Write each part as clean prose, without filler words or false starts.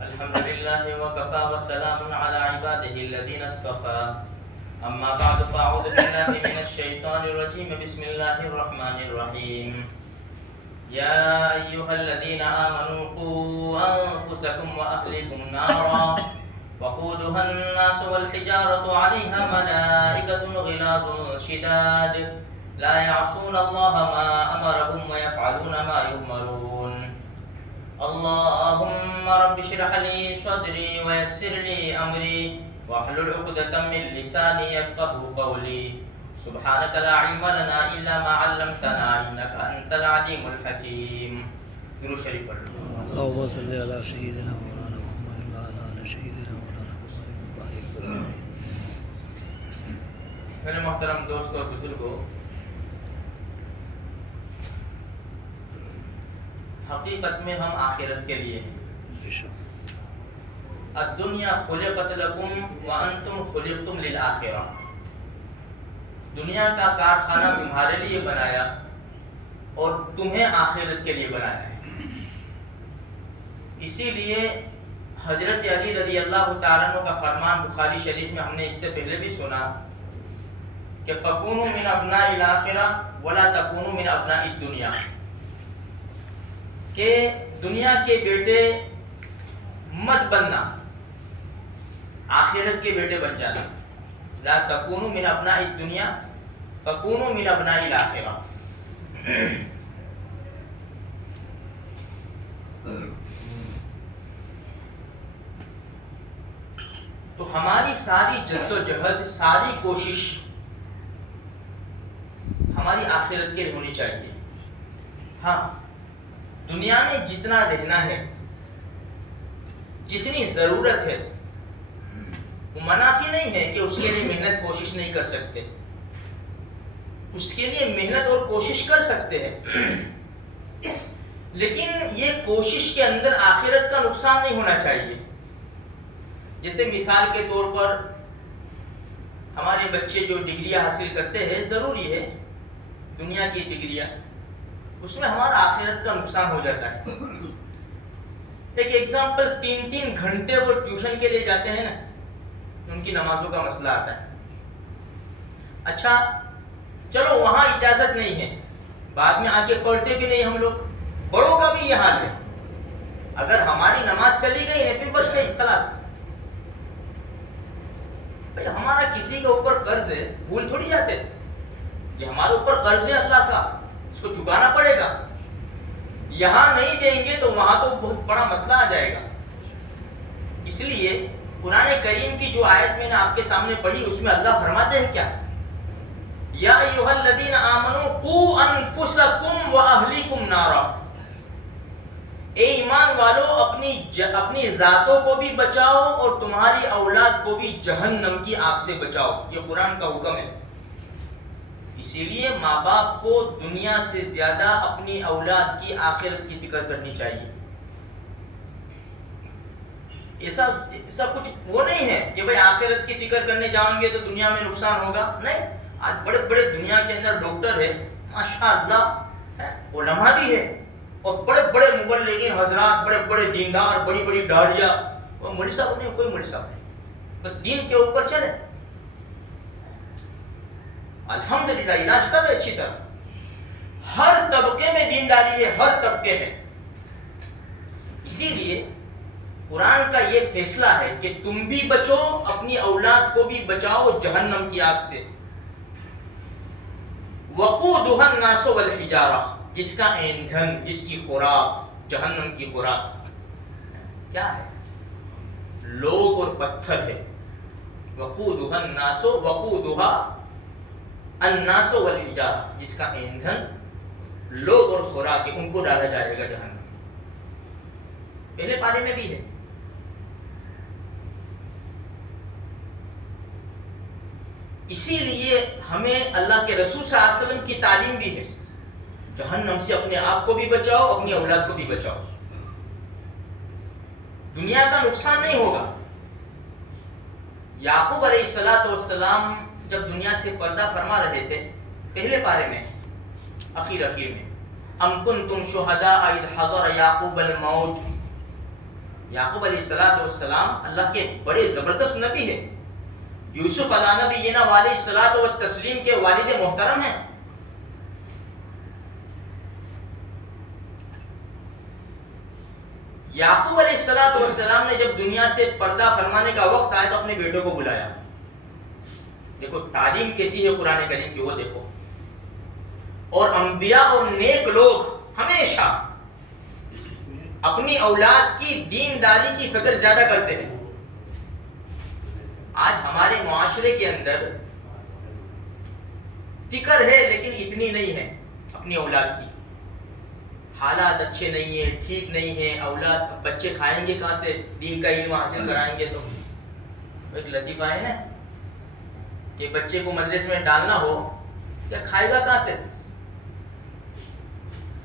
الحمد لله وكفى وسلام على عباده الذين اصطفى أما بعد فأعوذ بالله من الشيطان الرجيم بسم الله الرحمن الرحيم يا أيها الذين آمنوا قوا أنفسكم وأهلكم نارا وقودها الناس والحجارة عليها ملائكة غلاظ شداد لا يعصون الله ما أمرهم ويفعلون ما يؤمرون اللهم رب اشرح لي صدري ويسر لي أمري واحلل عقدة من لساني يفقهوا قولي سبحانك لا علم لنا إلا ما علمتنا إنك أنت العليم الحكيم. درود شریف پڑھ لو. اللهم صل على سيدنا مولانا محمد وعلى آل سيدنا مولانا محمد. میرے محترم دوست اور بزرگوں، حقیقت میں ہم آخرت کے لیے ہیں. الدنیا خلقت لکم وانتم خلقتم للآخرہ. دنیا کا کارخانہ تمہارے لیے بنایا اور تمہیں آخرت کے لیے بنایا ہے. اسی لیے حضرت علی رضی اللہ تعالیٰ عنہ کا فرمان بخاری شریف میں ہم نے اس سے پہلے بھی سنا کہ فَكُونُوا مِنْ أَبْنَاءِ الْآخِرَةِ وَلَا تَكُونُوا مِنْ أَبْنَاءِ الدُّنْيَا، کہ دنیا کے بیٹے مت بننا، آخرت کے بیٹے بن جانا. لا تکونوا من ابناء الدنیا فکونوا من ابناء الآخرہ. تو ہماری ساری جد و جہد، ساری کوشش ہماری آخرت کے لیے ہونی چاہیے. ہاں، دنیا میں جتنا رہنا ہے، جتنی ضرورت ہے، وہ منافی نہیں ہے کہ اس کے لیے محنت کوشش نہیں کر سکتے. اس کے لیے محنت اور کوشش کر سکتے ہیں، لیکن یہ کوشش کے اندر آخرت کا نقصان نہیں ہونا چاہیے. جیسے مثال کے طور پر ہمارے بچے جو ڈگریاں حاصل کرتے ہیں، ضروری ہے دنیا کی ڈگریاں، اس میں ہمارا آخرت کا نقصان ہو جاتا ہے. ایک ایگزامپل، 3 گھنٹے وہ ٹیوشن کے لیے جاتے ہیں نا، ان کی نمازوں کا مسئلہ آتا ہے. اچھا چلو وہاں اجازت نہیں ہے، بعد میں آ کے پڑھتے بھی نہیں ہم لوگ. بڑوں کا بھی یہ حال ہے. اگر ہماری نماز چلی گئی ہے پھر بچ گئی، خلاص. بھائی ہمارا کسی کے اوپر قرض ہے، بھول تھوڑی جاتے. یہ ہمارے اوپر قرض ہے اللہ کا، اس کو چکانا پڑے گا. یہاں نہیں دیں گے تو وہاں تو بہت بڑا مسئلہ آ جائے گا. اس لیے قرآن کریم کی جو آیت میں نے آپ کے سامنے پڑھی، اس میں اللہ فرماتے ہیں کیا؟ یا ایھا الذین آمنوا قوا انفسکم واہلیکم نارا. اے ایمان والو، اپنی ذاتوں کو بھی بچاؤ اور تمہاری اولاد کو بھی جہنم کی آگ سے بچاؤ. یہ قرآن کا حکم ہے. اسی لیے ماں باپ کو دنیا سے زیادہ اپنی اولاد کی آخرت کی فکر کرنی چاہیے. ایسا کچھ وہ نہیں ہے کہ بھئی آخرت کی فکر کرنے جاؤں گے تو دنیا میں نقصان ہوگا. نہیں، آج بڑے بڑے دنیا کے اندر ڈاکٹر ہے ماشاءاللہ، علماء بھی ہے، اور بڑے بڑے مبلغین حضرات، بڑے بڑے دیندار، بڑی بڑی داڑیاں. وہ مولوی صاحب نہیں، کوئی مولوی صاحب نہیں، بس دین کے اوپر چلے. الحمدللہ علاج کر رہے اچھی طرح. ہر طبقے میں دینداری ہے، ہر طبقے میں. اسی لیے قرآن کا یہ فیصلہ ہے کہ تم بھی بچو، اپنی اولاد کو بھی بچاؤ جہنم کی آگ سے. وقودها الناس والحجارہ، جس کا ایندھن، جس کی خوراک، جہنم کی خوراک کیا ہے؟ لوگ اور پتھر ہے. وقودها الناس، وقودها الناس والحجارہ، جس کا ایندھن لوگ اور خوراک ہے، ان کو ڈالا جائے گا جہنم. پہلے پارے میں بھی ہے. اسی لیے ہمیں اللہ کے رسول صلی اللہ علیہ وسلم کی تعلیم بھی ہے، جہنم سے اپنے آپ کو بھی بچاؤ، اپنی اولاد کو بھی بچاؤ. دنیا کا نقصان نہیں ہوگا. یعقوب علیہ السلام جب دنیا سے پردہ فرما رہے تھے، پہلے پارے میں اخیر میں، ام کنتم شہداء اذ حضر یعقوب الموت، یعقوب علیہ السلام اللہ کے بڑے زبردست نبی ہیں. یوسف علیہ نبینا علیہ الصلوۃ والتسلیم کے والد محترم ہیں. یعقوب علیہ السلام نے جب دنیا سے پردہ فرمانے کا وقت آیا تو اپنے بیٹوں کو بلایا. دیکھو تعلیم کیسی ہے قرآن کریم کی، وہ دیکھو. اور انبیاء اور نیک لوگ ہمیشہ اپنی اولاد کی دینداری کی فکر زیادہ کرتے ہیں. آج ہمارے معاشرے کے اندر فکر ہے لیکن اتنی نہیں ہے اپنی اولاد کی. حالات اچھے نہیں ہیں، ٹھیک نہیں ہیں. اولاد بچے کھائیں گے کہاں سے؟ دین کا علم حاصل کرائیں گے تو. ایک لطیفہ ہے نا کہ بچے کو مدرسے میں ڈالنا ہو کیا کھائے گا کہاں سے؟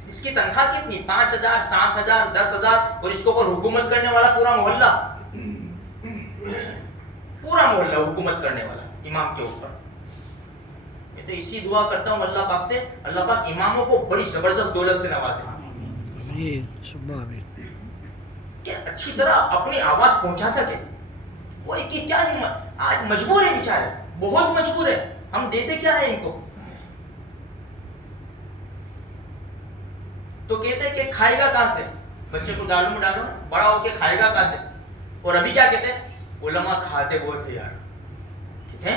اس کی تنخواہ کتنی؟ 5,000 7,000 10,000 اور اس کے اوپر حکومت کرنے والا پورا محلہ حکومت کرنے والا امام کے اوپر. میں تو اسی دعا کرتا ہوں اللہ پاک سے، اللہ پاک اماموں کو بڑی زبردست دولت سے نوازے کہ اچھی طرح اپنی آواز پہنچا سکے. کوئی کی کیا ہمت، آج مجبور ہے بیچارے، بہت مجبور ہے. ہم دیتے کیا ہے ان کو؟ تو کہتے ہیں کہ کھائے گا کہاں سے؟ بچے کو دالوں میں ڈالو، بڑا ہو کے کھائے گا کہاں سے؟ اور ابھی کیا کہتے ہیں؟ علماء کھاتے بہت ہے یار. ٹھیک ہے،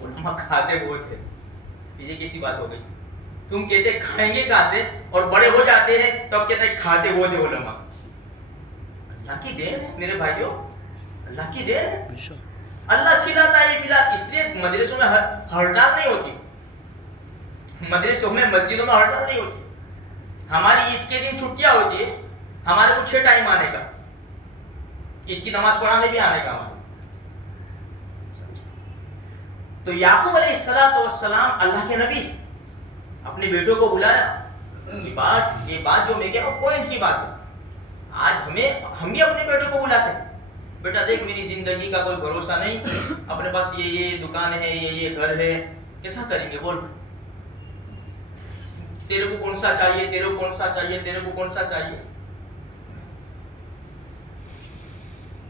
علماء کھاتے بہت ہے. یہ کیسی بات ہو گئی؟ تم کہتے کھائیں گے کہاں سے اور بڑے ہو جاتے ہیں تو اب کہتے ہیں کھاتے بہت ہے علماء. اللہ کی دین ہے میرے بھائیوں، اللہ کی دین ہے. اللہ کھلاتا ہے پلاتا. اس لیے مدرسوں میں ہڑتال نہیں ہوتی، مدرسوں میں مسجدوں میں ہڑتال نہیں ہوتی. ہماری عید کے دن چھٹیاں ہوتی ہے، ہمارے کو 6 ٹائم آنے کا، عید کی نماز پڑھانے بھی آنے کا ہمارے. تو یعقوب علیہ السلام اللہ کے نبی اپنے بیٹوں کو بلایا. یہ بات جو میں کہہ رہا ہوں پوائنٹ کی بات ہے. آج ہم بھی اپنے بیٹوں کو بلاتے ہیں، بیٹا دیکھ میری زندگی کا کوئی بھروسہ نہیں، اپنے پاس یہ دکان ہے، یہ گھر ہے، کیسا کریں گے بول؟ تیرے کو کون سا چاہیے، تیرے کو کون سا چاہیے، تیرے کو کون سا چاہیے؟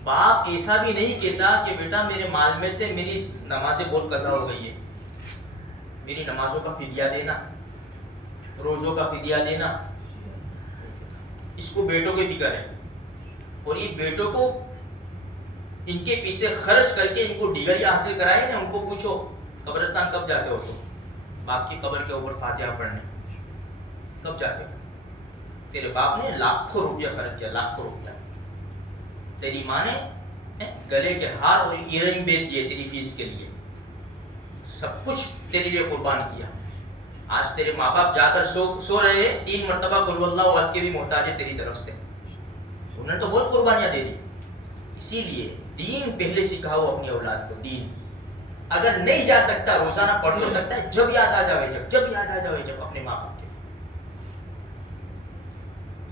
باپ ایسا بھی نہیں کہتا کہ بیٹا میرے مال میں سے میری نمازیں بہت قضا ہو گئی ہے، میری نمازوں کا فدیہ دینا، روزوں کا فدیہ دینا. اس کو بیٹوں کی فکر ہے. اور یہ بیٹوں کو ان کے پیچھے خرچ کر کے ان کو ڈگری حاصل کرائے نا. ان کو پوچھو قبرستان کب جاتے ہو؟ تو باپ کی قبر کے اوپر فاتحہ پڑھنے کب جاتے ہو؟ تیرے باپ نے لاکھوں روپیہ خرچ کیا، لاکھوں روپیہ. تیری ماں نے گلے کے ہار اور ایئرنگ بیچ دیے تیری فیس کے لیے، سب کچھ تیرے لیے قربان کیا. آج تیرے ماں باپ جا کر سو رہے ہیں، 3 مرتبہ قل ہو اللہ احد کے بھی محتاج ہے تیری طرف سے. انہوں نے تو بہت قربانیاں دے دی. اسی لیے دین پہلے سکھاؤ اپنی اولاد کو. دین اگر نہیں جا سکتا روزانہ پڑھ تو سکتا ہے، جب یاد آ جائے جب اپنے ماں باپ کے.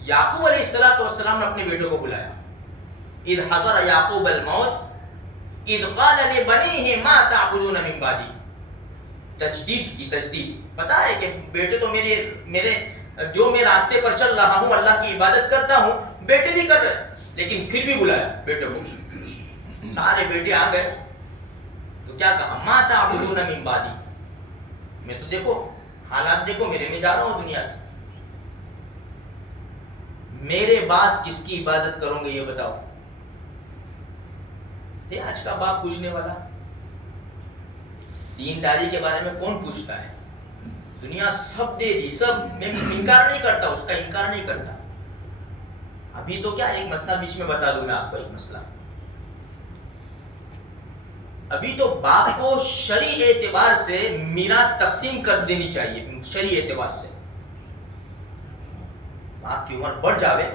یعقوب علیہ السلام نے اپنے بیٹوں کو بلایا. اذ حضر یعقوب الموت اذ قال لبنیہ ما تعبدون من بعدی. تجدید پتا ہے کہ بیٹے تو میرے جو میں راستے پر چل رہا ہوں، اللہ کی عبادت کرتا ہوں، بیٹے بھی کر رہے، لیکن پھر بھی بلایا بیٹوں کو. سارے بیٹے آ گئے تو کیا کہا؟ ما تعبدون من بعدی. میں تو دیکھو حالات دیکھو میرے، میں جا رہا ہوں دنیا سے، میرے بعد کس کی عبادت کروں گے یہ بتاؤ. آج کا باپ پوچھنے والا، دینداری کے بارے میں کون پوچھتا ہے؟ دنیا سب دے دی، سب. میں انکار نہیں کرتا، اس کا انکار نہیں کرتا. ابھی تو کیا ایک مسئلہ بیچ میں بتا دوں میں آپ کو، ایک مسئلہ. ابھی تو باپ کو شرعی اعتبار سے میراث تقسیم کر دینی چاہیے. شرعی اعتبار سے باپ کی عمر بڑھ جاوے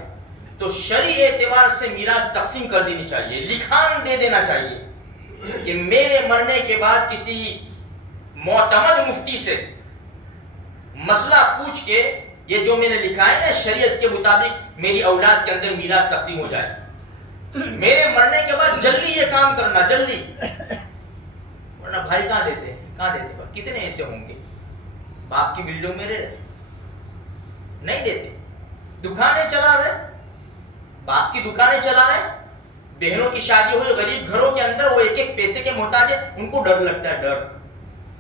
تو شرعی اعتبار سے میراث تقسیم کر دینی چاہیے. لکھان دے دینا چاہیے کہ میرے مرنے کے بعد کسی معتمد مفتی سے مسئلہ پوچھ کے یہ جو میں نے لکھا ہے نا شریعت کے مطابق میری اولاد کے اندر میراث تقسیم ہو جائے. میرے مرنے کے بعد جلدی یہ کام کرنا، جلدی. ورنہ بھائی کہاں دیتے ہیں؟ کتنے ایسے ہوں گے باپ کی بلڈنگ میں رہے نہیں دیتے، دکانیں چلا رہے، باپ کی دکانیں چلا رہے ہیں, بہنوں کی شادی ہوئی غریب گھروں کے اندر, وہ ایک ایک پیسے کے محتاج ہے, ان کو ڈر لگتا ہے, ڈر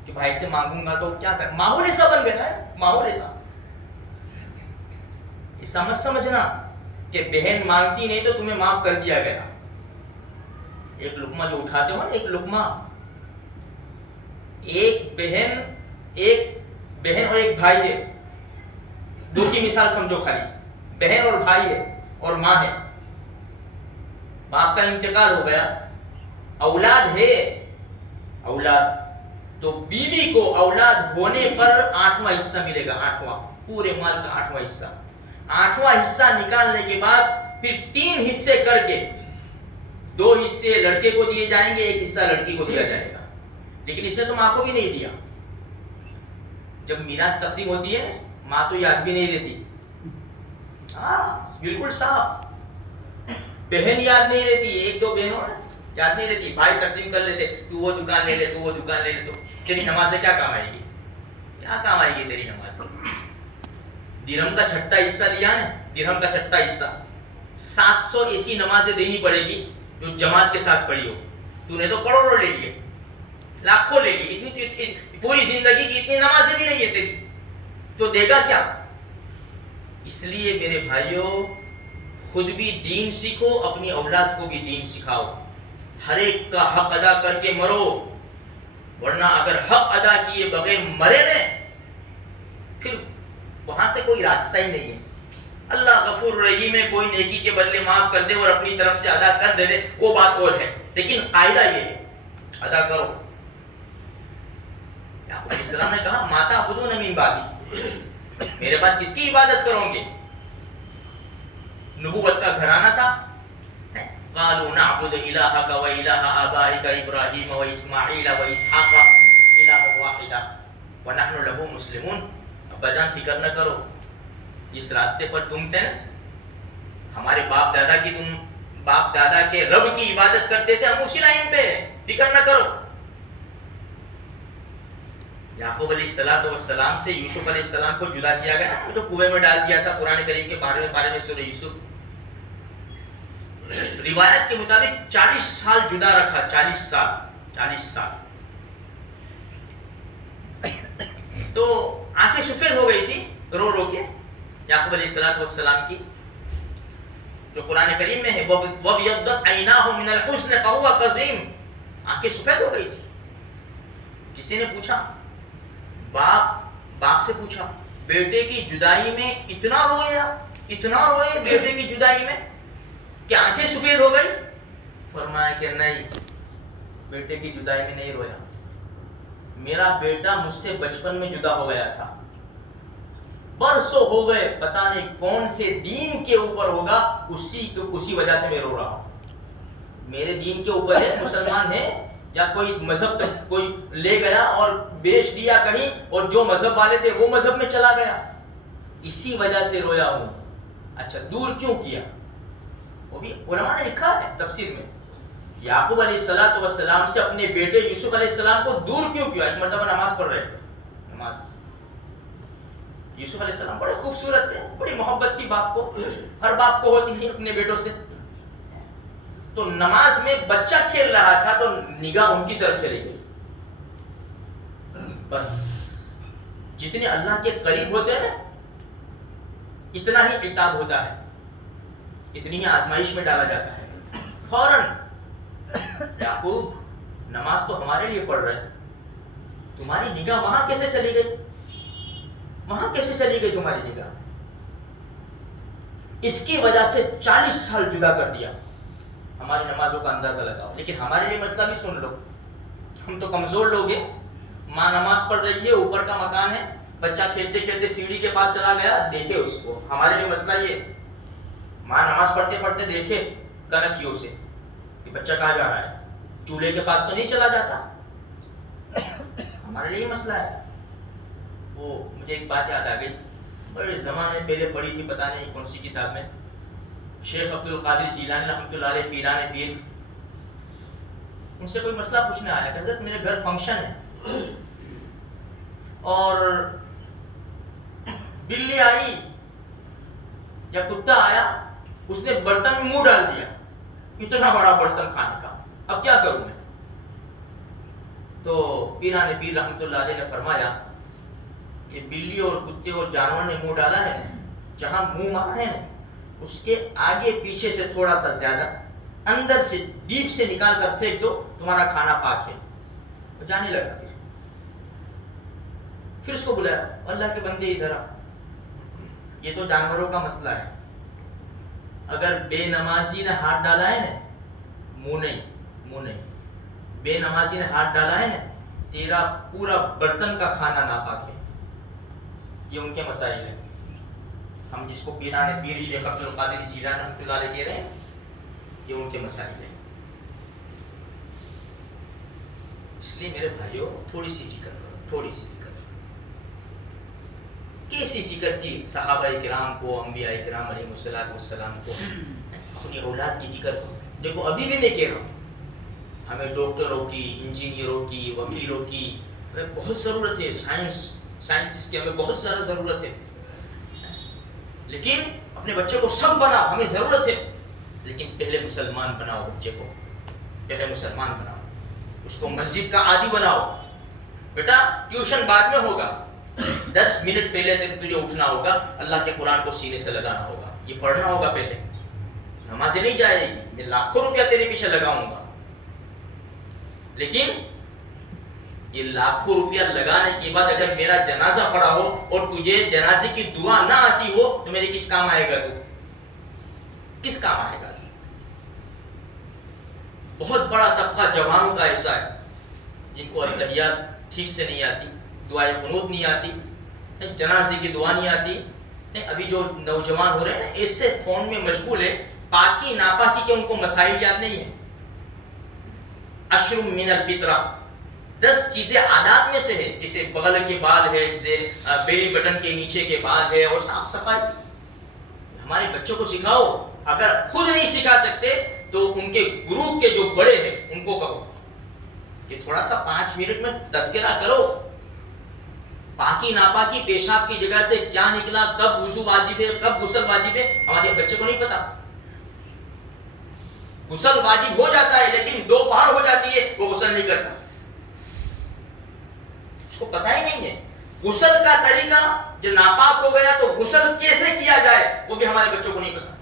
کہ بھائی سے مانگوں گا تو کیا کر, ماحول ایسا بن گیا ہے, ماحول ایسا. ایسا مت سمجھنا کہ بہن مانگتی نہیں تو تمہیں معاف کر دیا گیا. ایک لقمہ جو اٹھاتے ہو نا, ایک لقمہ, ایک بہن اور ایک بھائی ہے, دو کی مثال سمجھو خالی, بہن اور بھائی ہے اور ماں ہے. باپ کا انتقال ہو گیا, اولاد ہے, اولاد تو بیوی کو اولاد ہونے پر 8واں حصہ ملے گا, 8واں, پورے مال کا 8واں حصہ. 8واں حصہ نکالنے کے بعد پھر 3 حصے کر کے 2 حصے لڑکے کو دیے جائیں گے, 1 حصہ لڑکی کو دیا جائے گا. لیکن اس نے تو ماں کو بھی نہیں دیا. جب میراث تقسیم ہوتی ہے ماں تو یاد بھی نہیں رہتی, ہاں بالکل صاف, بہن یاد نہیں رہتی, 1-2 بہنوں یاد نہیں رہتی, بھائی تقسیم کر لیتے, تو وہ دکان لے لے, تو وہ دکان لے لے, تو تیری نماز سے کیا کام آئے گی, کیا کام آئے گی تیری نماز سے. درہم کا چھٹا حصہ لیا نا, درہم کا چھٹا حصہ, 700 ایسی نمازیں دینی پڑے گی جو جماعت کے ساتھ پڑھی ہو. تو نے تو کروڑوں لے لیے, لاکھوں لے لیے, اتنی پوری زندگی کی اتنی نمازیں بھی نہیں ہے تیری, تو دے گا کیا. اس لیے میرے بھائیوں, خود بھی دین سیکھو, اپنی اولاد کو بھی دین سکھاؤ. ہر ایک کا حق ادا کر کے مرو, ورنہ اگر حق ادا کیے بغیر مرے نا, پھر وہاں سے کوئی راستہ ہی نہیں ہے. اللہ غفور رحیم ہے, کوئی نیکی کے بدلے معاف کر دے اور اپنی طرف سے ادا کر دے, وہ بات اور ہے, لیکن قاعدہ یہ ہے ادا کرو. یعقوب علیہ السلام نے کہا ما تعبدون من بعدی, میرے بعد کس کی عبادت کرو گے. نبوت کا گھرانہ تھا. قالوا نعبد الہک و الہ آبائک ابراہیم و اسماعیل و اسحاق الہ واحدا ونحن له مسلمون. ابا جان فکر نہ کرو, جس راستے پر تم تھے نا, ہمارے باپ دادا کے رب کی عبادت کرتے تھے, ہم اسی لائن پہ, فکر نہ کرو. یعقوب علیہ السلام سے یوسف علیہ السلام کو جدا کیا گیا, وہ تو کنویں میں ڈال دیا تھا. قرآن کریم کے 12ویں پارے میں سورہ یوسف, روایت کے مطابق 40 سال جدا رکھا, 40 سال. تو آنکھیں سفید ہو گئی تھی رو رو کے یعقوب علیہ السلام کی, جو قرآن کریم میں ہے, وَبْيَضَّتْ عَيْنَاهُ مِنَ الْحُزْنِ فَهُوَ كَظِيمٌ. آنکھیں سفید ہو گئی تھی. کسی نے پوچھا, باپ سے پوچھا, بیٹے کی جدائی میں اتنا روئے بیٹے کی جدائی میں کہ آنکھیں سفید ہو گئی. فرمایا کہ نہیں, بیٹے کی جدائی میں نہیں رویا, میرا بیٹا مجھ سے بچپن میں جدا ہو گیا تھا, برسوں ہو گئے, پتہ نہیں کون سے دین کے اوپر ہوگا, اسی وجہ سے میں رو رہا ہوں. میرے دین کے اوپر ہے, مسلمان ہے, یا کوئی مذہب کوئی لے گیا اور بیچ دیا کہیں, اور جو مذہب والے تھے وہ مذہب میں چلا گیا, اسی وجہ سے رویا ہوں. اچھا دور کیوں کیا, وہ بھی علماء نے لکھا ہے تفسیر میں. یعقوب علیہ السلام سے اپنے بیٹے یوسف علیہ السلام کو دور کیوں کیا. ایک مرتبہ نماز پڑھ رہے تھے, نماز, یوسف علیہ السلام بڑے خوبصورت تھے, بڑی محبت تھی باپ کو, ہر باپ کو ہوتی تھی اپنے بیٹوں سے. تو نماز میں بچہ کھیل رہا تھا تو نگاہ ان کی طرف چلی گئی. بس جتنے اللہ کے قریب ہوتے ہیں اتنا ہی عتاب ہوتا ہے, اتنی ہی آزمائش میں ڈالا جاتا ہے. فوراً یعقوب نماز تو ہمارے لیے پڑھ رہے, تمہاری نگاہ وہاں کیسے چلی گئی, وہاں کیسے چلی گئی تمہاری نگاہ. اس کی وجہ سے 40 سال جدا کر دیا. ہماری نمازوں کا اندازہ لگاؤ. لیکن ہمارے لیے مسئلہ بھی سن لو, ہم تو کمزور لوگ ہیں. ماں نماز پڑھ رہی ہے, اوپر کا مکان ہے, بچہ کھیلتے کھیلتے سیڑھی کے پاس چلا گیا, دیکھے اس کو. ہمارے لیے مسئلہ یہ, ماں نماز پڑھتے پڑھتے دیکھے کنکھیوں سے کہ بچہ کہاں جا رہا ہے, چولہے کے پاس تو نہیں چلا جاتا. ہمارے لیے مسئلہ ہے. وہ مجھے ایک بات یاد آ گئی, بڑے زمانے پہلے پڑھی تھی, پتہ نہیں کون سی کتاب میں. شیخ عبد القادر جیلانی رحمۃ اللہ علیہ, پیران پیر, ان سے کوئی مسئلہ پوچھنے آیا کہ حضرت میرے گھر فنکشن ہے اور بلی آئی یا کتا آیا اس نے برتن میں منہ ڈال دیا، اتنا بڑا برتن کھانے کا، اب کیا کروں میں؟ تو پیران پیر رحمۃ اللہ علیہ نے فرمایا کہ بلی اور کتے اور جانور نے منہ ڈالا ہے نا، جہاں منہ مارا ہے نا، اس کے آگے پیچھے سے تھوڑا سا زیادہ اندر سے ڈیپ سے نکال کر پھینک دو، تمہارا کھانا پاک ہے۔ وہ جانے لگا، پھر اس کو بلایا، اللہ کے بندے ادھر آ، یہ تو جانوروں کا مسئلہ ہے، اگر بے نمازی نے ہاتھ ڈالا ہے نا، منہ نہیں، بے نمازی نے ہاتھ ڈالا ہے نا، تیرا پورا برتن کا کھانا ناپاک ہے۔ یہ ان کے مسائل ہیں، ہم جس کو پیران پیر شیخ عبد القادر جیلانی رحمۃ اللہ علیہ کہہ رہے ہیں، یہ ان کے مسائل ہیں۔ اس لیے میرے بھائیوں تھوڑی سی فکر کرو، تھوڑی سی فکر کرو۔ کیسی فکر تھی صحابہ کرام کو، انبیاء کرام علیہ السلام کو، اپنی اولاد کی فکر کرو۔ دیکھو ابھی بھی میں کہہ رہا ہوں، ہمیں ڈاکٹروں کی، انجینئروں کی، وکیلوں کی بہت ضرورت ہے، سائنٹسٹ کی ہمیں بہت زیادہ ضرورت ہے، لیکن اپنے بچے کو سب بناؤ، ہمیں ضرورت ہے، لیکن پہلے مسلمان بناؤ بچے کو، پہلے مسلمان بناؤ، اس کو مسجد کا عادی بناؤ۔ بیٹا ٹیوشن بعد میں ہوگا، 10 منٹ پہلے تجھے اٹھنا ہوگا، اللہ کے قرآن کو سینے سے لگانا ہوگا، یہ پڑھنا ہوگا پہلے، نمازیں نہیں جائے گی، میں لاکھوں روپیہ تیرے پیچھے لگاؤں گا، لیکن یہ لاکھوں روپیہ لگانے کے بعد اگر میرا جنازہ پڑا ہو اور تجھے جنازے کی دعا نہ آتی ہو تو میرے کس کام آئے گا؟ تو کس کام آئے گا؟ بہت بڑا طبقہ جوانوں کا ایسا ہے جن کو التحیات ٹھیک سے نہیں آتی، دعائے قنوت نہیں آتی، جنازے کی دعا نہیں آتی۔ ابھی جو نوجوان ہو رہے ہیں نا، ایسے فون میں مشغول ہے، پاکی ناپاکی کے ان کو مسائل یاد نہیں ہے۔ 10 من الفطرہ، 10 چیزیں عادات میں سے ہے، جسے بغل کے بال ہے، جسے بیلی بٹن کے نیچے کے بال ہے، اور صاف صفائی۔ ہمارے بچوں کو سکھاؤ، اگر خود نہیں سکھا سکتے تو ان کے گروپ کے جو بڑے ہیں ان کو کہو کہ تھوڑا سا 5 منٹ میں تذکرہ کرو، پاکی ناپاکی پیشاب کی جگہ سے کیا نکلا، کب وضو واجب ہے، کب غسل واجب ہے، ہمارے بچے کو نہیں پتا۔ غسل واجب ہو جاتا ہے لیکن دوپہر ہو جاتی ہے وہ غسل نہیں کرتا، اس کو پتا ہی نہیں ہے غسل کا طریقہ۔ جو ناپاک ہو گیا تو غسل کیسے کیا جائے وہ بھی ہمارے بچوں کو نہیں پتا۔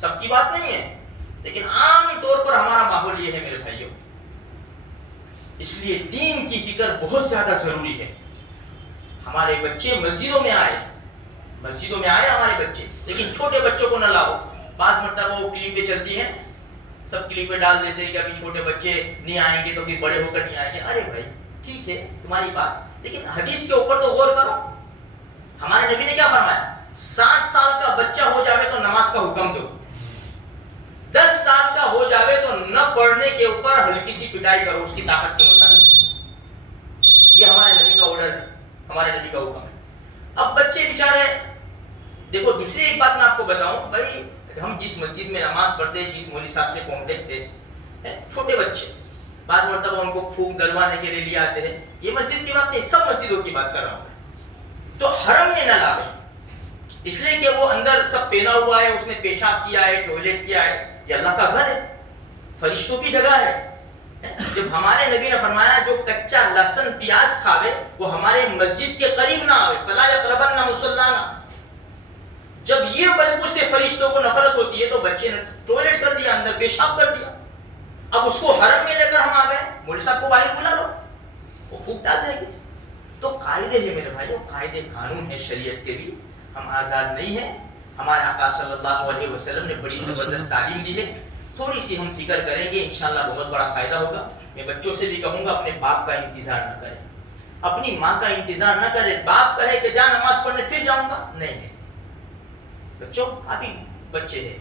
سب کی بات نہیں ہے لیکن عام طور پر ہمارا ماحول یہ ہے میرے بھائیوں۔ اس لیے دین کی فکر بہت زیادہ ضروری ہے۔ ہمارے بچے مسجدوں میں آئے ہمارے بچے، لیکن چھوٹے بچوں کو نہ لاؤ۔ بعض مرتبہ وہ کلپیں چلتی ہیں، سب کلپیں ڈال دیتے ہیں کہ ابھی چھوٹے بچے نہیں آئیں گے تو پھر بڑے ہو کر نہیں آئیں گے۔ ارے بھائی ٹھیک ہے تمہاری بات، لیکن حدیث کے اوپر تو غور کرو۔ ہمارے نبی نے کیا فرمایا؟ 7 سال کا بچہ ہو جاوے تو نماز کا حکم دو، 10 سال کا ہو جاوے تو نہ پڑھنے کے اوپر ہلکی سی پٹائی کرو اس کی طاقت کے مطابق۔ یہ ہمارے نبی کا آرڈر ہے، ہمارے نبی کا حکم ہے۔ اب بچے بیچارے دیکھو، دوسری ایک بات میں آپ کو بتاؤں، بھائی ہم جس مسجد میں نماز پڑھتے جس مولوی صاحب سے کانٹیکٹ تھے، چھوٹے بچے بعض مرتبہ ان کو پھونک ڈلوانے کے لیے آتے ہیں۔ یہ مسجد کی بات نہیں، سب مسجدوں کی بات کر رہا ہوں میں۔ تو حرم میں نہ لاویں، اس لیے کہ وہ اندر سب پہنا ہوا ہے، اس نے پیشاب کیا ہے، ٹوائلٹ کیا ہے، یہ اللہ کا گھر ہے، فرشتوں کی جگہ ہے۔ جب ہمارے نبی نے فرمایا جو کچا لہسن پیاز کھاوے وہ ہمارے مسجد کے قریب نہ آوے، فلا یقربن مصلانا۔ جب یہ بدبو سے فرشتوں کو نفرت ہوتی ہے تو بچے نے ٹوائلٹ کر دیا، اندر پیشاب کر دیا، اب اس کو حرم میں لے کر ہم آ گئے، مولوی صاحب کو باہر بلا لو، وہ پھونک ڈال دیں گے۔ تو قاعدے ہیں میرے بھائیوں، قاعدے قانون ہیں شریعت کے بھی، ہم آزاد نہیں ہیں۔ ہمارے آقا صلی اللہ علیہ وسلم نے بڑی زبردست تعلیم دی ہے، تھوڑی سی ہم فکر کریں گے انشاءاللہ بہت بڑا فائدہ ہوگا۔ میں بچوں سے بھی کہوں گا اپنے باپ کا انتظار نہ کریں، اپنی ماں کا انتظار نہ کریں۔ باپ کہے کہ جا نماز پڑھنے پھر جاؤں گا، نہیں۔ بچوں کافی بچے ہیں،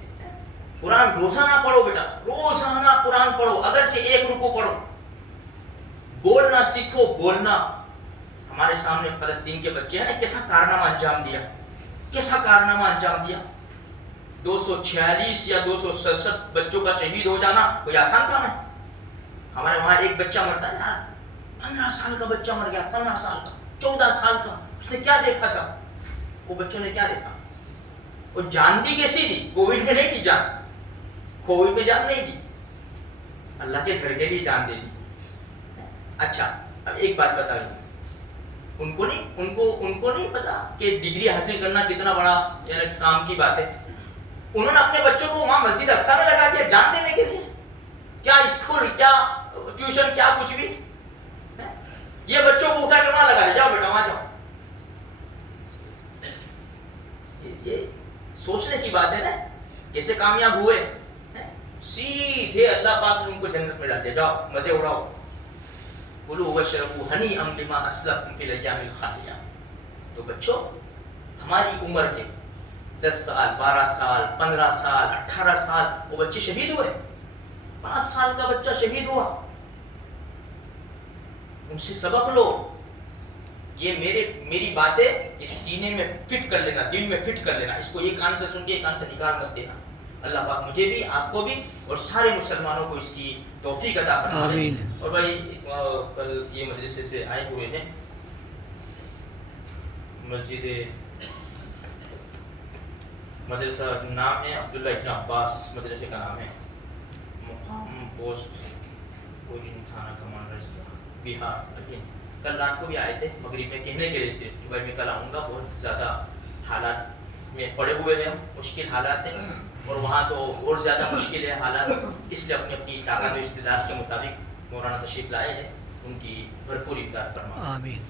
قرآن روزانہ پڑھو بیٹا، روزانہ قرآن پڑھو، اگرچہ 1 رکوع پڑھو، بولنا سیکھو، بولنا۔ ہمارے سامنے فلسطین کے بچے ہیں نا، کیسا کارنامہ انجام دیا، کیسا کارنامہ انجام دیا۔ 246 یا 267 بچوں کا شہید ہو جانا کوئی آسان کام ہے؟ ہمارے وہاں ایک بچہ مرتا ہے یار، 15 سال کا بچہ مر گیا، 15 سال کا، 14 سال کا، اس نے کیا دیکھا تھا؟ وہ بچوں نے کیا دیکھا؟ وہ جان دی کیسی دی؟ کووڈ میں نہیں دی جان، کووڈ میں جان نہیں دی، اللہ کے گھر کے لیے جان دے دی. اچھا اب ایک بات بتائیے، ان کو نہیں پتا کہ ڈگری حاصل کرنا کتنا بڑا یعنی کام کی بات ہے. انہوں نے اپنے بچوں کو وہاں مسجد اقصیٰ میں لگا دیا جان دینے کے لیے. کیا اسکول، کیا ٹیوشن، کیا کچھ بھی. یہ بچوں کو اٹھا کے وہاں لگا دیا، جاؤ بیٹا وہاں جاؤ. یہ سوچنے کی بات ہے نا، کیسے کامیاب ہوئے. سیدھے اللہ پاک نے ان کو جنت میں ڈال دیا، جاؤ مزے اڑاؤ. کلوا واشربوا ہنیئا بما اسلفتم فی الایام الخالیہ. تو بچوں ہماری عمر کے 10 سال 12 سال 15 سال 18 سال وہ بچے شہید ہوئے. 5 سال کا بچہ شہید ہوا. ان سے سبق لو. یہ میری باتیں اس سینے میں فٹ کر لینا، دل میں فٹ کر لینا. اس کو یہ کان سے سن کے یہ کان سے نکال مت دینا. اللہ پاک مجھے بھی، آپ کو بھی اور سارے مسلمانوں کو اس کی توفیق عطا فرمائے. آمین. اور بھائی کل یہ مدرسے سے آئے ہوئے ہیں، مسجد مدرسہ نام ہے عبداللہ ابن عباس مدرسے کا نام ہے. مقام پوسٹ تھانہ کمانڈر بہار. کل رات کو بھی آئے تھے مغرب میں کہنے کے لیے صرف کہ بھائی میں کل آؤں گا. بہت زیادہ حالات میں پڑے ہوئے ہیں، مشکل حالات ہیں، اور وہاں تو اور زیادہ مشکل ہے حالات. اس لیے اپنی طاقت و استطاعت کے مطابق مولانا تشریف لائے ہیں. ان کی بھرپور امداد فرمائیں. آمین.